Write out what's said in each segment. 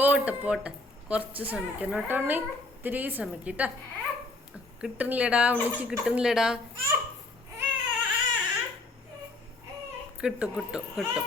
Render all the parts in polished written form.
പോട്ടെ പോട്ടെ, കുറച്ച് ശ്രമിക്കണം കേട്ടോ ഉണ്ണി, ഇത്തിരി ശ്രമിക്കട്ടാ. കിട്ടുന്നില്ലടാ ഉണ്ണിക്ക്, കിട്ടുന്നില്ലടാ. കിട്ടും കിട്ടും കിട്ടും.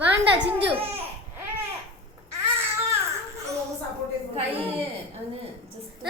വേണ്ട ചിഞ്ചു, കൈ അവന് ജസ്റ്റ്